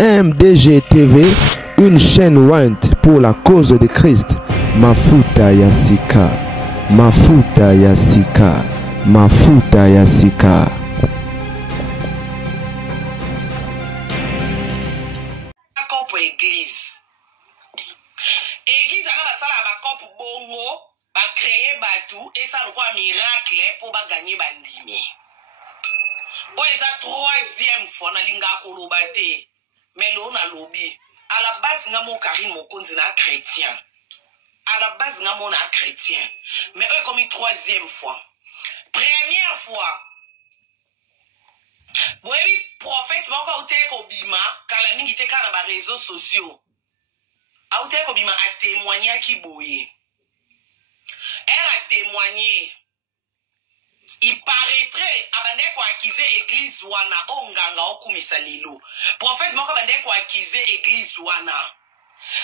MDG TV, une chaîne Want pour la cause de Christ. Mafuta ya sika, mafuta ya sika, mafuta ya sika. Église. Église a ba sala ba kopo bongo, ba créer batou et ça quoi miracle pour ba gagner bandimi. Pour la troisième fois na linga kolobate. Mais l'on a lobby. À la base, nous avons Karine Mokonzi na chrétien. À la base, nous avons un chrétien. Mais eux, comme une troisième fois. Première fois. Oui, prophète, mais encore au Bima, quand la mingi était dans les réseaux sociaux. Au Bima a témoigné à qui boye. Elle a témoigné. Il paraîtrait abandé ko accuser église wana onganga okumisa lelo. Prophète moko abandé ko accuser église wana.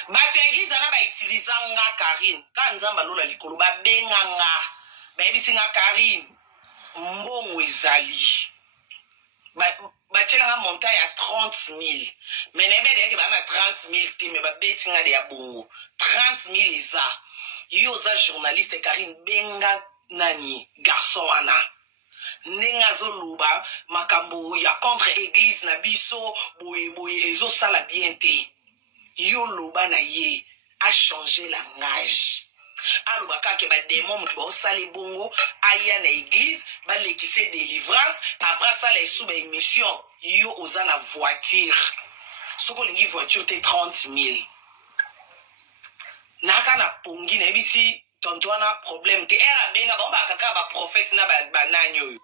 Bato église ana ba utilizanga Karine. Ka nzamba lola likolo ba benganga. Ba ebisinga Karine. Mbongo ezali. Ba tchelanga montagne à 30 000. Mais nebe de ba na 30 000 te mais ba betinga de ya bongo. 30 000 eza. Yo za journaliste Karine benga nani garçon wana nenga zoluba makambo ya contre église na biso boye ezo sala bien te yo loba na ye a changé langage aloba kake ba démon mutu ba osale bongo aya na église ba lekise délivrance après ça les sous ba émission yo oza na voiture soko lingi voiture te 30 000 naka na pongi na bisi tonto wana problème te era benga ba kaka ba prophète na ba nanyo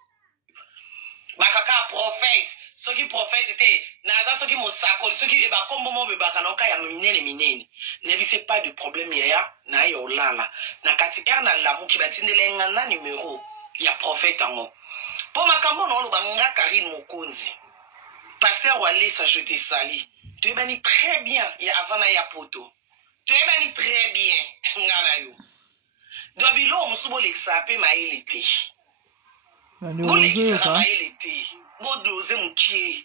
ba kaka prophète soki prophète te naza soki mosako soki ba kombo mo be ba kanoka ya minene ne bisi pas de problème ya na yo lala na kati era na lamu ki batindele ngana numéro ya prophète ango po makambo no lo banga Karine Mokonzi pasteur Wale sa je te sali tu bani très bien ya avant ya poto tu bani très bien ngana yo Dobilo musubo l'exape maelete. Bo l'exape maelete. Bo doze mukie.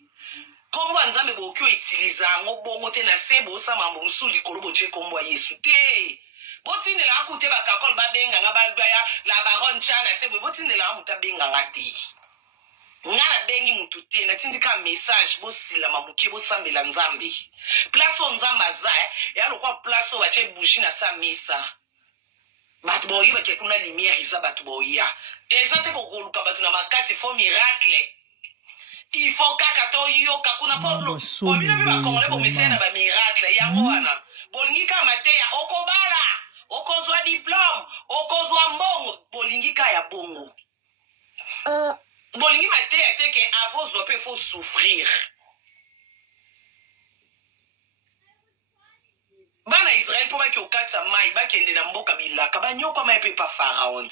Kombo nzambe bo kyo utiliza ngo bongo te na sebo sa mambo musuli kolobo che kombo Yesu te. Bo tindela akute ba kakol ba benga ngaba ya la baron chana sebo bo tindela amuta benga ngate. Ngana bengi mutu te na tindika message bo sila mamukie bo sambela nzambe. Place o nzamba za ya lokwa place o bache bougie na sa misa. Batu boyi ba kuna lumière isa batu boya. Ezate ko koluka batu na makasi fo miracle. Il faut kaka to yo kakuna podlo. Bobina biba kongole bo mesena ba miracle yango wana. Bolingi ka mateya okobala. Okozwa diplôme, okozwa mbongo, bolingi ka ya bongo. Bolingi mateya teke avos dope faut souffrir. Bana Israël pour baki okatsa mai bakende na mboka bilaka banyoko mai pe pa pharaon.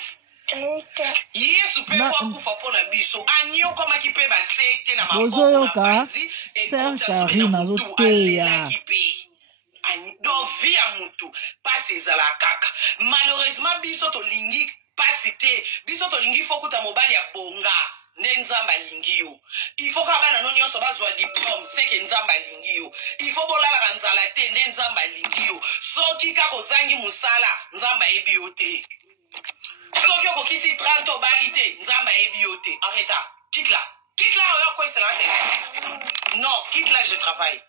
Yesu pe kwa kufa pona biso anyoko maki pe ba sete na maboko na bazi Saint Karine azoteya. Do via mutu pasi ezala kaka. Malheureusement biso to lingi pasite biso to lingi fokuta mobali ya bonga. Nenzamba lingio. Il faut ka bana nonyo so bazwa diplôme seke nzamba lingio. Il faut bolala kanzala te nenzamba lingio. Soki ka kozangi musala nzamba ebiote. Soki ko kisi 30 obalite nzamba ebiote. Arrêta. Quitte là. Quitte là oyo ko isela te. Non, quitte là je travaille.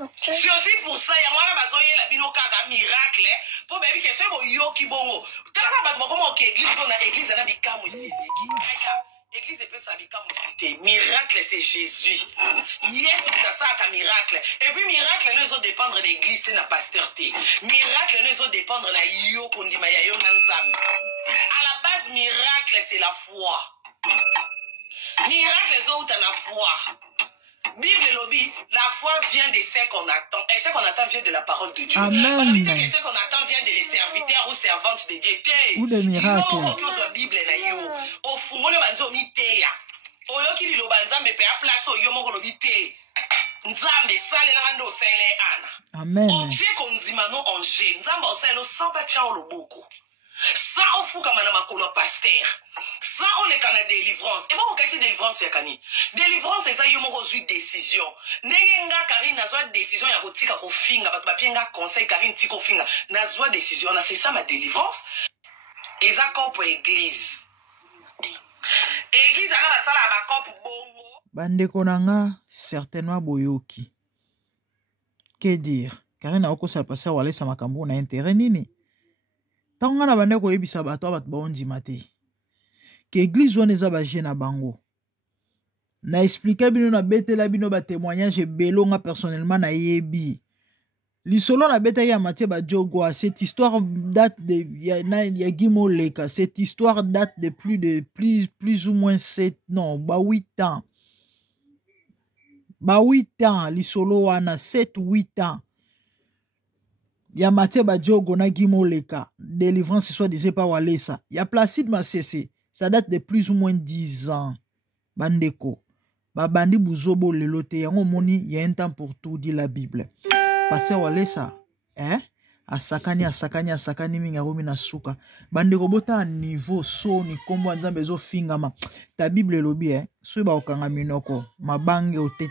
Okay. C'est aussi pour ça, il y a moi bazoye la binoka ga miracle pour baby que c'est bo yoki bongo. Tala ba comment que église on a église na bikamu ici. Église peut ça bikamu ici. Miracle c'est Jésus. Yes, c'est ça ka miracle. Et puis miracle nous ont dépendre de l'église na pasteur té. Miracle nous ont dépendre na yo kondima ya yo nzambe. À la base miracle c'est la foi. Miracle les autres na foi. Bible lobby, la foi vient de ce qu'on attend. Et ce qu'on attend vient de la parole de Dieu. Amen. Et ce qu'on attend vient de les serviteurs ou servantes de Dieu. Ou des miracles. Bible na yo. Au fond, le banzo miteya. Oyo ki lo banza me pe a place oyo mo lo bite. Nzambe sale na ndo sele ana. Amen. Oje konzima no onje. Nzambe oselo samba chao loboko. Ça on fout comme un makolo pasteur. Ça on est kana délivrance. Et bon kasi délivrance ya kani. Délivrance c'est ça yo mo kozui décision. Nenga Karine nazwa décision ya kotika ko finga ba pienga conseil Karine tiko finga. Nazwa décision na c'est ça ma délivrance. Et ça pour église. Église ana basala ba cop bongo. Bandeko nanga certainement boyoki. Que dire? Karine akosa passer wale sa makambo na intérêt nini? Tanga na bande ko yebisa bato bato baondima te. Ke église wana eza ba na bango. Na expliquer bino na betela bino ba témoignage belonga personnellement na yebi. Lisolo na beta ya Mathieu Badjogwa, cette histoire date de ya Gimoleka, cette histoire date de plus ou moins 8 ans. Ba 8 ans lisolo wana 7-8 ans. Ya Mathieu Badjogo na Gimoleka, délivrance soit disait par Walesa. Ya Placide Masese, ça date de plus ou moins 10 ans. Bandeko. Babandi buzobo lelote yango moni ya un temps pour tout dit la Bible. Passer Walesa, asakani minga rumi na suka. Bandeko bota niveau so ni kombo nzambe zo fingama. Ta Bible lobi so ba okanga minoko, mabange ote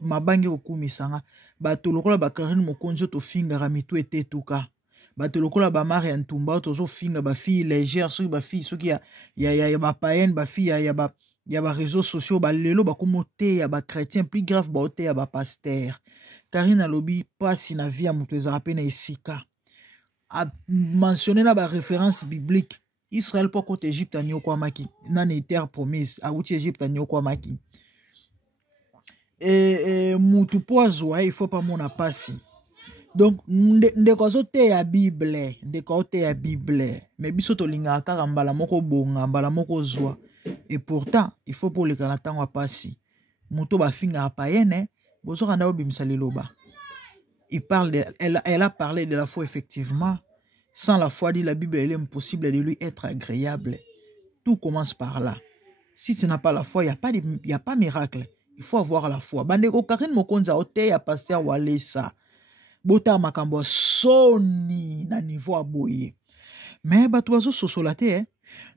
mabange okumisanga. Bato lokola ba Karine Mokonzo to finga ramitu ete tuka. Bato lokola ba Marie Ntumba to zo finga ba fille légère so ba fille so ki ya ba païenne ba fille ya ba réseaux sociaux ba lelo ba komote ya ba chrétien plus grave ba ote ya ba pasteur. Karine alobi pasi na vie ya mutu ezala pe na esika. A mentionné na ba référence biblique. Israël po côté Égypte ani okwamaki. Nani terre promise a uti Égypte ani okwamaki. Mutu poazwa il faut pas mon passi. Donc ndeko zote ya Bible, ndeko te ya Bible. Mais biso to linga kaka mbala moko bonga, mbala moko zwa. Et pourtant, il faut pour le kanatan wa passi. Muto ba finga païenne, bozo kanda obimisa liloba. Elle a parlé de la foi effectivement. Sans la foi, dit la Bible, il est impossible de lui être agréable. Tout commence par là. Si tu n'as pas la foi, il n'y a pas miracle. Il faut avoir la foi. Bandeko Karine Mokonza ote ya pasteur Walesa. Bota makambo soni na niveau aboye. Mais bato bazo sosolate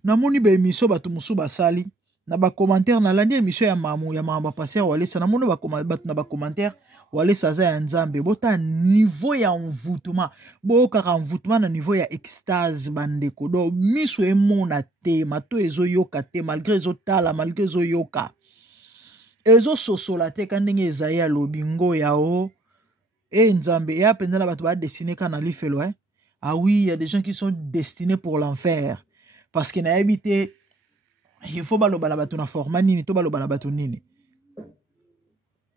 na moni ba émission bato musu basali na ba commentaire na landi émission ya mamu pasteur Walesa na moni bato na ba commentaire Walesa za ya nzambe bota niveau ya envoûtement boka envoûtement na niveau ya extase bandeko do miso emona te mato ezo yoka te malgré ezo tala malgré ezo yoka. Ezo sosolate kandenge ezaya lobingo yao nzambe ya pendant la bato ba destiné kana lifelo Ah oui, il y a des gens qui sont destinés pour l'enfer parce qu'il n'a habité il faut balo balabato na forma nini to balo balabato nini.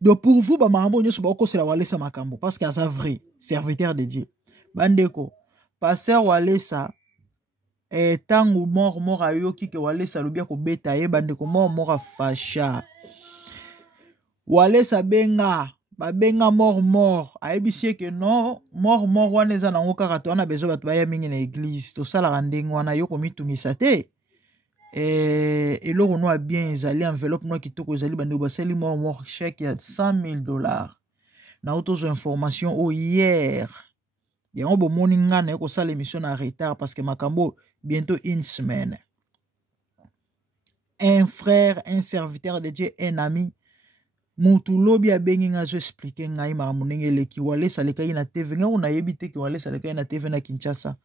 Donc pour vous ba makambo nyoso ba ko sela Walesa makambo parce qu'il y a vrai serviteur de Dieu. Bandeko pasteur Walesa tangu mort ayoki ke Walesa lobia ko beta bandeko mort fasha. Walesa benga babenga mort ayebisie ke non mort wana eza nango kaka to wana bezo bato baya mingi na église to sala randeng wana yo komitungisa te eloko no bien ezali enveloppe no kitoko ezali bandeko basali mort chèque ya $100,000 na auto information hier yango bomoni nga na ko sala émission na retard parce que makambo bientôt une semaine. Un frère, un serviteur de Dieu, un ami mutu lobi abengi nga zo expliquer ngai mamunenge leki Walesa lekai na TV nga una yebite ki Walesa lekai na TV na Kinshasa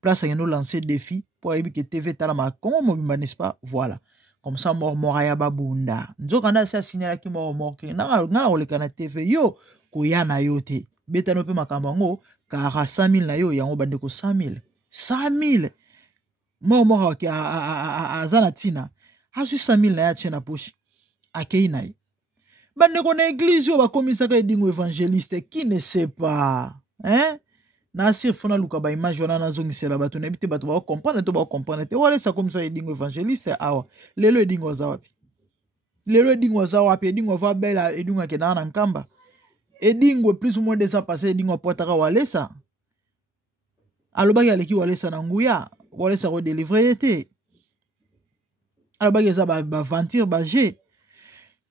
place à nous lancer défi pour yebi que TV talama comment mobimba n'est-ce pas voilà comme ça mort ya babunda nzokanda sa signaler ki mort ke na oleka na TV yo ko ya na yote betano pe makambo ngo kara 100,000 na yo yango bandeko 100,000 mort ki azana tina asu 100,000 na ya tshena poshi akei na ye. Bandeko na église yo bakomisaka edingo évangéliste qui ne sait pas na sir fona luka ba image wana nazongisela bato na bité bato ba comprendre to ba comprendre te Walesa komisa edingo évangéliste awa lelo edingo za wapi lelo edingo za wapi edingo va bela edingo ke na nkamba edingo plus ou moins de ça passé edingo potaka walesa alobaki aleki walesa na nguya walesa ko délivrer été alobaki za ba aventure ba je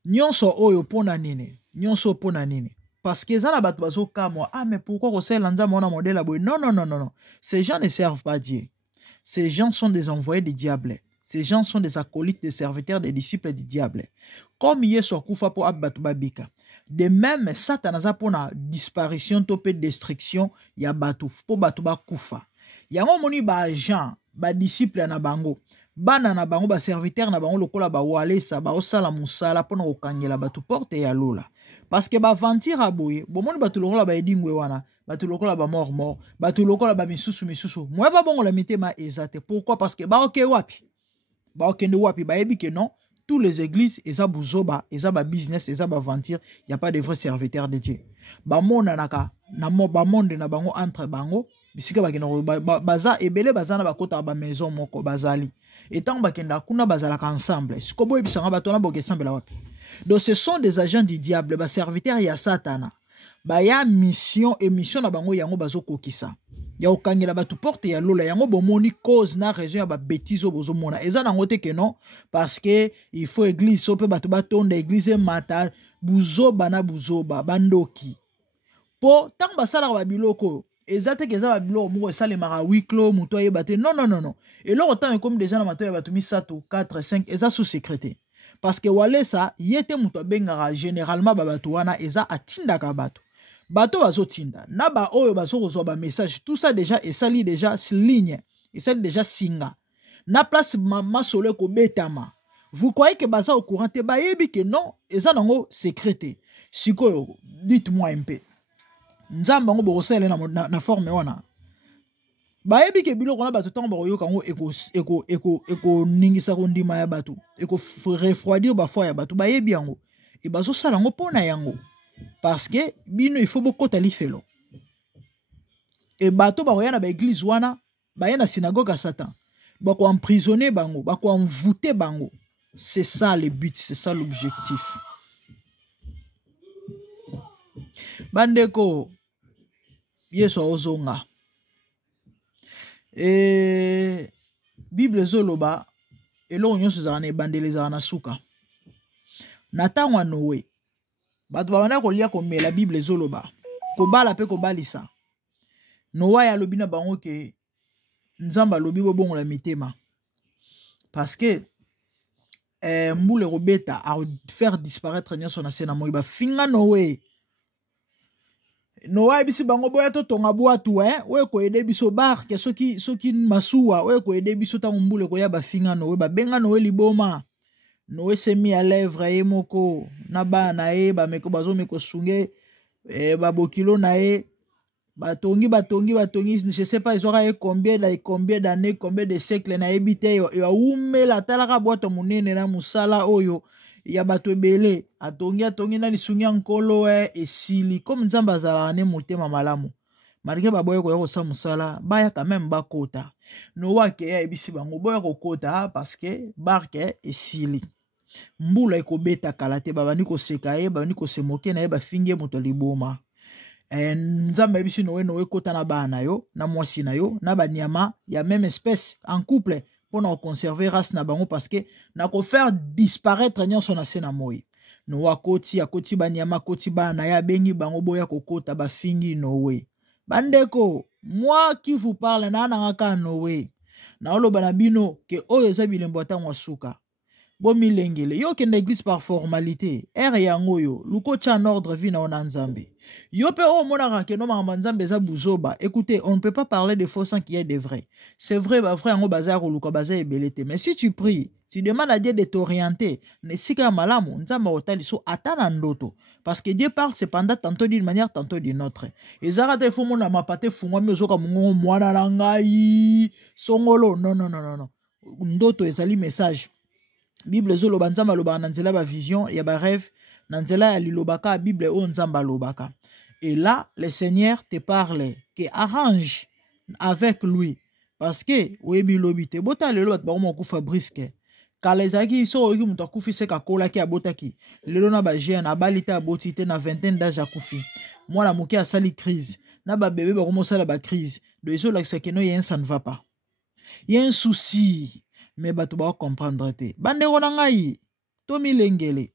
nyonso oyo pona nini nyonso pona nini parce que ça na bato bazo kamwa mais pourquoi ko sela nzambe na modèle aboy non ces gens ne servent pas Dieu. Ces gens sont des envoyés du diable. Ces gens sont des acolytes, des serviteurs, des disciples du diable. Comme Yesu akufa pour abatu babika. De même, Satan a pour la disparition, topé destruction, ya batu, pour batu bakufa. Yango moni ba agent, ba disciple na bango. Bana na bango, ba serviteur na bango, lokola ba walesa, ba osala musala, pour na okangela batu porte ya lola. Parce que ba ventir aboye, bon moni batu lokola ba edingwe wana. Batu lokola ba mort batu lokola ba misusu moi ba bongo la mitema ezate. Pourquoi? Parce que ba ok wapi ba okende wapi ba ebi que non tous les églises eza buzoba eza ba business eza ba aventure y a pas de vrais serviteurs de Dieu ba mona naka na mo ba monde na bango entre bango bisika ba kena baza ebele baza na bakota ba maison moko bazali etant ba kenda kuna bazala ensemble sikobo ebisanga bato na boke ensemble la wapi. Donc ce sont des agents du diable ba serviteurs ya satana. Baya mission et mission na bango yango bazo kokisa ya okangela batu porte ya lola yango bomoni cause na raison ya ba bêtise bozo mona eza nango te que non parce que il faut église sope batu batonda église mata buzoba na buzoba bandoki po tant basala ba biloko eza te que eza ba biloko moko esale mara wiklo muto yebate non et là autant comme déjà na mato ya batu misato 4 5 eza sous secrété parce que walesa yete muto bengara généralement ba batu wana eza atinda ka batu bato bazotinda na ba oyo bazokozwa ba message tout ça déjà esali déjà ligne esali déjà singa na place masolo ko betama. Vous croyez que baza au courant te bayebi que non eza nango secrété sikoyo dites-moi un peu nzamba ngo bokosela na forme wana bayebi ke biloko na bato tango bakoyoka ngo eko ningisa ko ndima ya bato eko refroidir ba foi ya bato bayebi yango e bazosala ngo pona yango. Parce que bino il faut beaucoup de lifelo. Et bato ba na ba église wana ba na synagogue à Satan. Ba ko emprisonner bango, ba ko envoûter bango. C'est ça le but, c'est ça l'objectif. Bandeko Yesu ozonga. Et Bible zoloba elo nyonso za na bandeleza na suka. Natangwa Noé. Bato babana kolia komela Bible zoloba kobala pe kobalisa Noa ya lobi na bango ke nzamba lobi bongo la mitema parce que mbule robeta a faire disparaître nyonso na sena moi ba finga Noé bisi bango boya to tonga bwatu we ko ede biso barke soki masuwa we ko ede biso ta mbule ko ya ba finga Noé ba benga Noé liboma Noé s'est mis à lèvre et moko na ba na e ba meko bazo meko sunge ba bokilo na e batongi je sais pas ils aura combien d'années combien de siècles na ebite ya umela talaka boto munene na musala oyo ya bato ebele atongi na lisungi nkolo esili comme nzamba zala ne motema malamu malgré baboye ko sa musala baya quand même bakota Noa ke ya ebisi bango boya ko kota parce que barke esili mbula ekobeta kalate babani ko seka babani ko semoke na ba finge moto liboma nzamba ebisi Noé kota na bana yo na mwasi na yo na banyama ya même espèce en couple pour na conserver race na bango parce que na ko faire disparaître nyonso na sena moi Noa akoti banyama koti bana ya bengi bango boya kokota ba fingi Noé. Bandeko, moi qui vous parle na ngaka Noé. Na oloba na bino ke oyo eza bilembo atangwa suka. Bo milengele yo kende église par formalité. Yango yo luko cha en ordre vie na ona nzambe. Yo pe o monaka ke no mama nzambe za buzoba. Écoutez, on ne peut pas parler de faux sans qu'il y ait de vrai. C'est vrai ba frère ngo bazar luko bazar ebelete. Mais si tu pries, tu demandes à Dieu de t'orienter. Ne sika malamu nzamba otali so atana ndoto. Parce que Dieu parle cependant tantôt d'une manière tantôt d'une autre. Et zara te fo mona mapate fungwa mezoka mungo mwana na ngai songolo non. Ndoto ezali message. Bible zoloba nzamba loba na nzela ba vision ya ba rêve na nzela ya lilobaka Bible o nzamba lobaka. Et là le Seigneur te parle que arrange avec lui parce que oyebi lobi te bota lelo bat ba mo ku Fabrice kala ezalaki so oyoki moto akufi se kakolaki abotaki lelo na bagene abali te aboti te na vingtaine d'âge akufi mwana moke asali crise na babebe bakomosala bacrise do ezolakisa keno ye ça ne va pas y a un souci mais bato bakomprendre te bandeko na ngai to milengele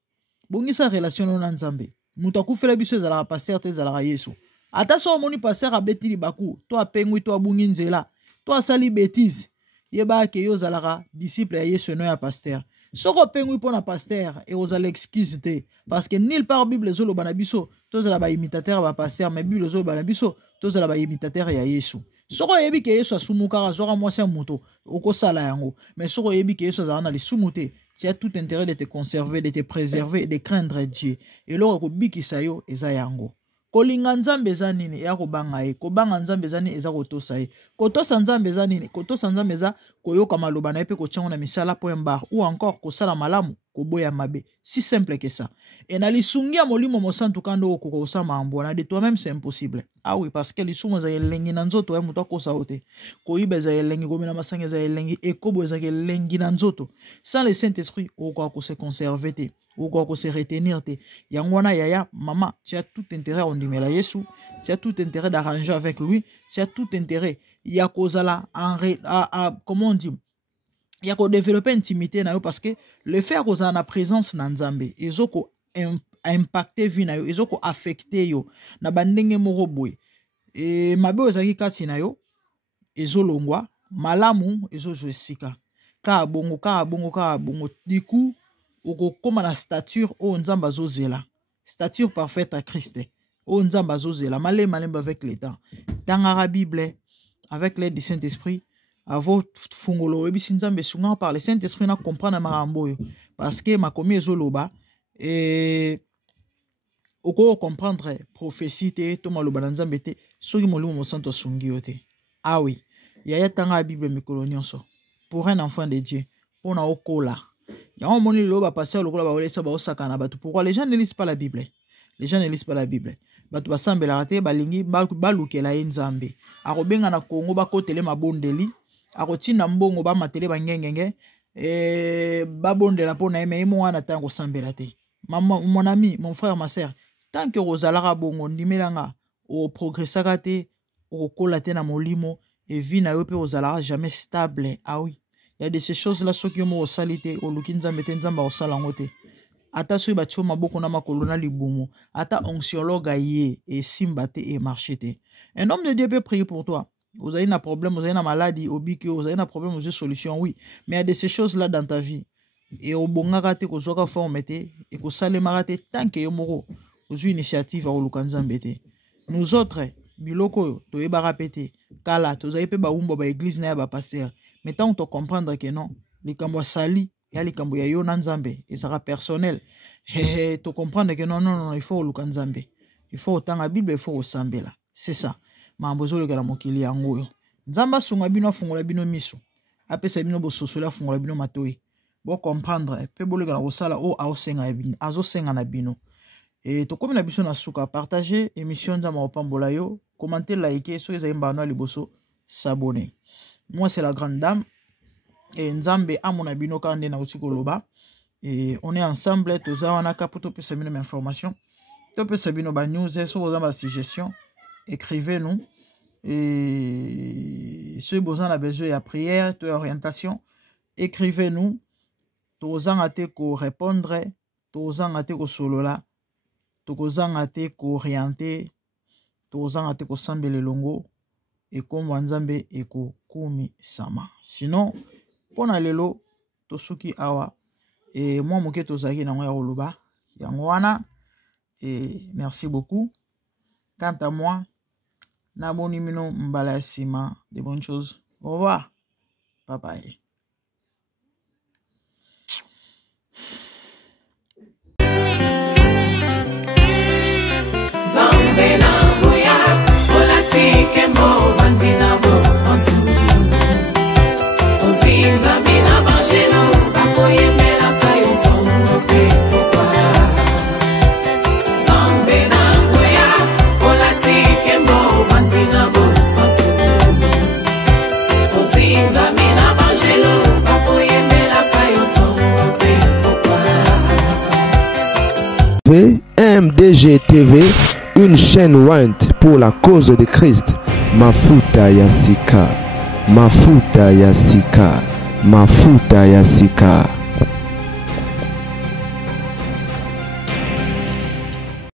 bongisa relation na nzambe moto akufela biso ezalaka paster te ezalaka yesu ata so omoni paster abeti libaku to apengwi to abungi nzela to asali bêtise yeba ke yo zalaka disciple ya yesu no ya paster soko pengwi pona paster et ozala excuse te parce que nulle part bible zoloba na biso tozala ba imitateur ba paster mais bible zoloba na biso tozala ba imitateur ya yesu soko yebi ke yesu asumukaka zoka mwasi ya moto okosala yango mais soko yebi ke yesu azala na lisumu te tu as tout intérêt de te conserver, de te préserver, de craindre Dieu et loko kobikisa yo eza yango kolinga nzambe eza nini ya kobanga ye kobanga nzambe eza nini eza kotosa ye kotosa nzambe eza nini kotosa nzambe eza koyoka maloba na ye mpe kotyango na misala point barre ou encore kosala malamu koboya mabe si simple que ça et na lisungi ya molimo mosantu kando okoka kosala makambo wana de toi-même c'est impossible ah oui parce que lisumu eza elengi na nzoto ya moto akosa yo te koyiba eza elengi komela masanga eza elengi ekobo ezaka elengi na nzoto sans le Saint-Esprit okoka kose conserver te ou se retenir te yangwana yaya maman tu as tout intérêt à ondimela Yesu tu as tout intérêt d'arranger avec lui tu as tout intérêt ya kozala comment on dit ya ko développer intimité na yo parce que le fait kozala na présence na nzambe ezoko impacter vie na yo ezoko affecter yo na bandenge moko boye et mabe ozaki kati na yo ezolongwa malamu ezojwe sika ka bongo du coup okokoma na stature o nzamba zozela stature parfaite à Christ o nzamba zozela malemba avec le temps tangara Bible avec l'aide du Saint-Esprit avo fungolo ebisi nzambe sunga par le Saint-Esprit na comprendre makambo yo parce que makomi ezoloba et oko comprendre prophétie te to maloba na nzambe te soki molimo mosanto sungi yo te ah oui yaya tangara Bible mikolo nyonso pour un enfant de Dieu pona okola. Pourquoi les gens ne lisent pas la Bible? Les gens ne lisent pas la Bible. Batu basambela te balingi balukela nzambe. Akobenga na Kongo bakotele mabondeli, akotina mbongo ba matele bangengenge babondela pona eme mwana tango sambela te. Mon ami, mon frère, ma sœur, tant que rozalara bongo ndimelanga o progressaka te o kola te na molimo et vie na yo pe rozalara jamais stable. Ah oui. Il y a de ces choses-là, ceux qui ont salité, au lukinza metenzamba au salangote. Ata sui batio maboko na makolona libumu. Ata onciologue aïe et simbate et marchete. Un homme de Dieu peut prier pour toi. Vous avez un problème, vous avez une maladie, au bique, vous avez un problème, vous avez une solution, oui. Mais il y a de ces choses-là dans ta vie. Et au bon rate, que vous avez formé, et que ça les marate, tant que vous avez une initiative à lukanzambete. Nous autres, biloko, to eba rapete, kala, to avez pas baumbo ba église na ba pasteur. Mais tant que tu comprendre que non, les cambo sali, et les cambo yayo nanzambe, et ça sera personnel. Et tu comprendre que non, il faut le kanzambe. Il faut autant la Bible, il faut au sambe là. C'est ça. Ma mbozo le gala mokili yango. Nzamba sunga bino fungola bino miso. Apesa bino bo sosola fungola bino matoi. Bo comprendre, pe bo le gala osala o aosenga bino, azo senga na bino. Et to comme na biso na suka partager émission nzamba opambola yo, commenter, liker, so ezayimba na liboso, s'abonner. Moi, c'est la grande dame. Et Nzambe a mon abino kande na utikoloba. Et on est ensemble. Toza wana kaputo pe sabino information. To pe sabino ba news. So ozamba suggestion. Écrivez-nous. Et ceux besoin a besoin de prière, de orientation. Écrivez-nous. Toza ngate ko répondre. Toza ngate ko solola. Toza ngate ko orienter. Toza ngate ko sambele longo. Et comme Wanzambe eko kumi sama. Sinon, pona lelo tosuki awa et moi moke tozaki na ngoya oloba yangwana et merci beaucoup. Quant à moi, na boni mino mbala sima de bonnes choses. Au revoir. Bye bye. Zambe na boya, olatike mo vandina bo santu. Ozinga mina bajeno, bakoye mela kayo tongo pe popa. Zambe na boya, olatike mo vandina bo santu. Ozinga mina bajeno. MDG TV, une chaîne ointe pour la cause de Christ. Mafuta ya sika, mafuta ya sika, mafuta ya sika.